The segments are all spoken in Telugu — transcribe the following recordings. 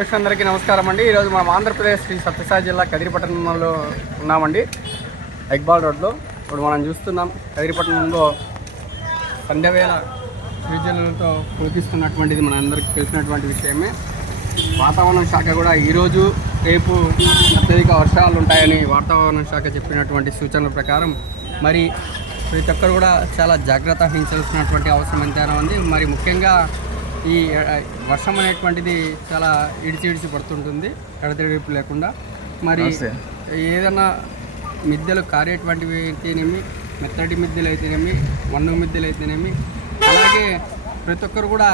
ప్రేక్షకులందరికీ నమస్కారం అండి. ఈరోజు మనం ఆంధ్రప్రదేశ్ శ్రీ సత్యసాయి జిల్లా కదిరిపట్టణంలో ఉన్నామండి. ఎగ్బాల్ రోడ్లో ఇప్పుడు మనం చూస్తున్నాం కదిరిపట్టణంలో సంధ్యవేళ సూచనలతో కురిపిస్తున్నటువంటిది మన అందరికీ తెలిసినటువంటి విషయమే. వాతావరణ శాఖ కూడా ఈరోజు రేపు అత్యధిక వర్షాలు ఉంటాయని వాతావరణ శాఖ చెప్పినటువంటి సూచనల ప్రకారం మరి ప్రతి ఒక్కరు కూడా చాలా జాగ్రత్త వహించాల్సినటువంటి అవసరం ఎంతైనా ఉంది. మరి ముఖ్యంగా ఈ వర్షం అనేటువంటిది చాలా ఇడిచి ఇడిచి పడుతుంటుంది ఎడతెరిపి లేకుండా. మరి ఏదైనా మిద్దెలు కారేటువంటివి అయితేనేమి మెత్తటి మిద్దెలు అయితేనేమి వన్ను మిద్దెలు అయితేనేమి అలాగే ప్రతి ఒక్కరు కూడా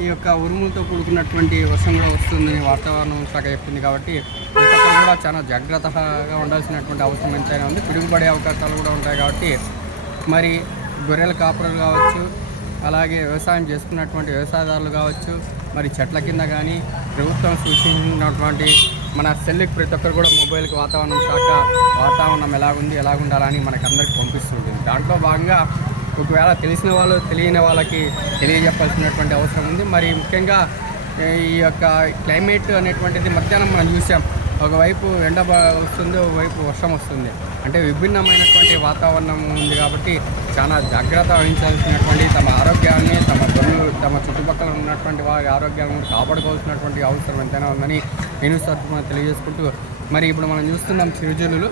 ఈ యొక్క ఉరుములతో కూడుకున్నటువంటి వర్షం కూడా వస్తుంది వాతావరణం శాఖ చెప్తుంది కాబట్టి ప్రతి ఒక్కరు కూడా చాలా జాగ్రత్తగా ఉండాల్సినటువంటి అవసరం ఎంతైనా ఉంది. పిడుగుపడే అవకాశాలు కూడా ఉంటాయి కాబట్టి మరి గొర్రెల కాపురలు కావచ్చు అలాగే వ్యవసాయం చేసుకున్నటువంటి వ్యవసాయదారులు కావచ్చు మరి చెట్ల కింద కానీ ప్రభుత్వం సూచించినటువంటి మన సెల్కి ప్రతి ఒక్కరు కూడా మొబైల్కి వాతావరణం శాఖ వాతావరణం ఎలాగుంది ఎలా ఉండాలని మనకు అందరికి పంపిస్తుంటుంది. దాంట్లో భాగంగా ఒకవేళ తెలిసిన వాళ్ళు తెలియని వాళ్ళకి తెలియజెప్పాల్సినటువంటి అవసరం ఉంది. మరి ముఖ్యంగా ఈ యొక్క క్లైమేట్ అనేటువంటిది మధ్యాహ్నం మనం చూసాం. ఒకవైపు ఎండ వస్తుంది ఒకవైపు వర్షం వస్తుంది. అంటే విభిన్నమైనటువంటి వాతావరణం ఉంది కాబట్టి చాలా జాగ్రత్త వహించాల్సినటువంటి తమ ఆరోగ్యాన్ని తమ పనులు తమ చుట్టుపక్కల ఉన్నటువంటి వారి ఆరోగ్యాన్ని కూడా కాపాడుకోవాల్సినటువంటి అవసరం ఎంతైనా ఉందని నేను తరఫున తెలియజేసుకుంటూ మరి ఇప్పుడు మనం చూస్తున్నాం చిరుజల్లులు.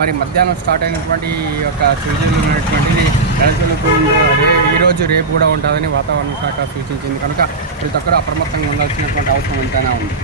మరి మధ్యాహ్నం స్టార్ట్ అయినటువంటి ఈ యొక్క చిరుజల్లు ఉన్నటువంటిది నెలకొల్పు ఈరోజు రేపు కూడా ఉంటుందని వాతావరణ శాఖ సూచించింది. కనుక ప్రతి ఒక్కరూ అప్రమత్తంగా ఉండాల్సినటువంటి అవసరం ఎంతైనా ఉంది.